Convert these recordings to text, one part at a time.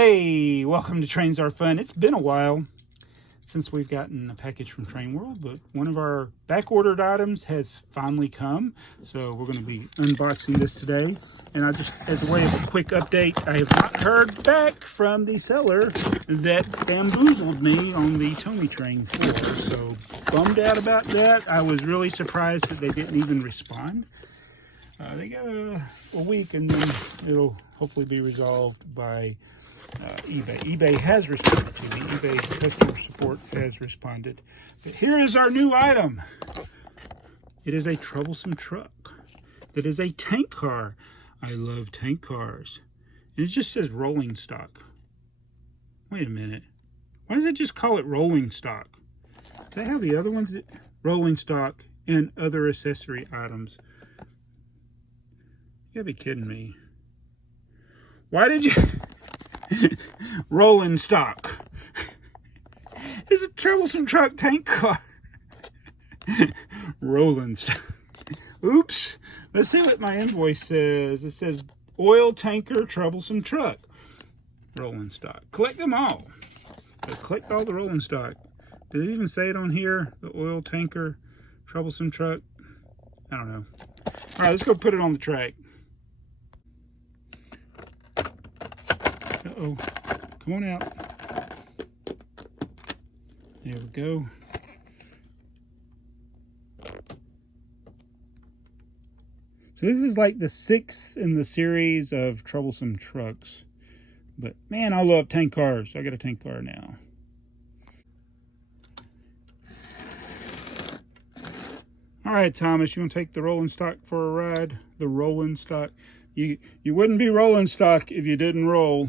Hey, welcome to Trains Are Fun. It's been a while since we've gotten a package from Trainworld, but one of our back-ordered items has finally come. So we're going to be unboxing this today. And I just, as a way of a quick update, I have not heard back from the seller that bamboozled me on the Tony Train 4. So bummed out about that. I was really surprised that they didn't even respond. They got a week and then it'll hopefully be resolved by eBay. eBay has responded to me. eBay customer support has responded. But here is our new item. It is a Troublesome truck. That is a tank car. I love tank cars. And it just says rolling stock. Wait a minute. Why does it just call it rolling stock? They have the other ones that rolling stock and other accessory items. You gotta be kidding me. Why did you rolling stock? It's a Troublesome truck tank car. Rolling stock. Oops. Let's see what my invoice says. It says oil tanker Troublesome truck. Rolling stock. Collect them all. So collect all the rolling stock. Did it even say it on here? The oil tanker Troublesome truck? I don't know. All right, let's go put it on the track. Uh-oh. Come on out. There we go. So this is like the 6th in the series of Troublesome trucks. But man, I love tank cars. I got a tank car now. All right, Thomas, you want to take the rolling stock for a ride? The rolling stock. You wouldn't be rolling stock if you didn't roll.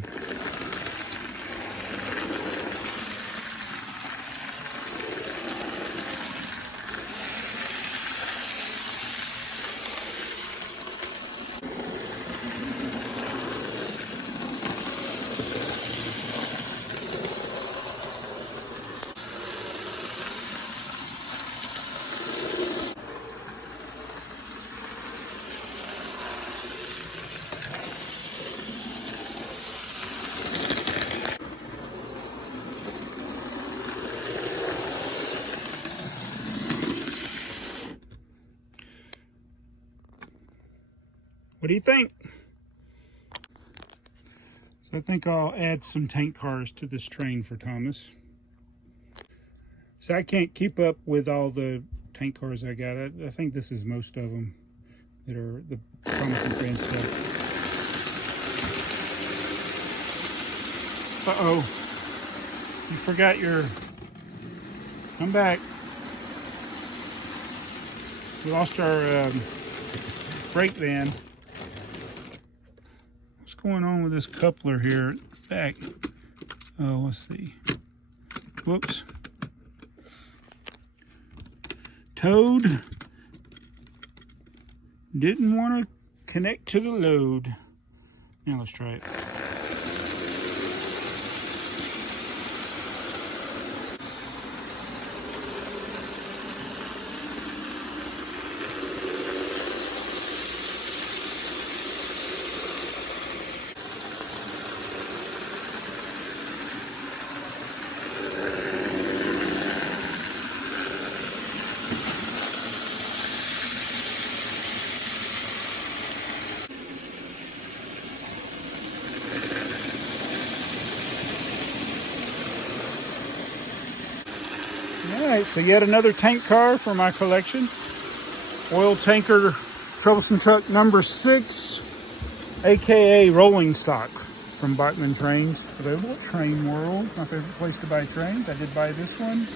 What do you think? So I think I'll add some tank cars to this train for Thomas. So I can't keep up with all the tank cars I got. I think this is most of them that are the Thomas and Friends stuff. Uh-oh. You forgot your... Come back. We lost our brake van. What's going on with this coupler here back? Oh, let's see. Whoops. Toad didn't want to connect to the load. Now let's try it. Alright, so yet another tank car for my collection. Oil tanker Troublesome truck number 6, aka rolling stock from Bachmann trains. Available at Trainworld, my favorite place to buy trains. I did buy this one.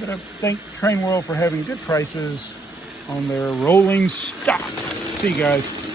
But I thank Trainworld for having good prices on their rolling stock. See you guys.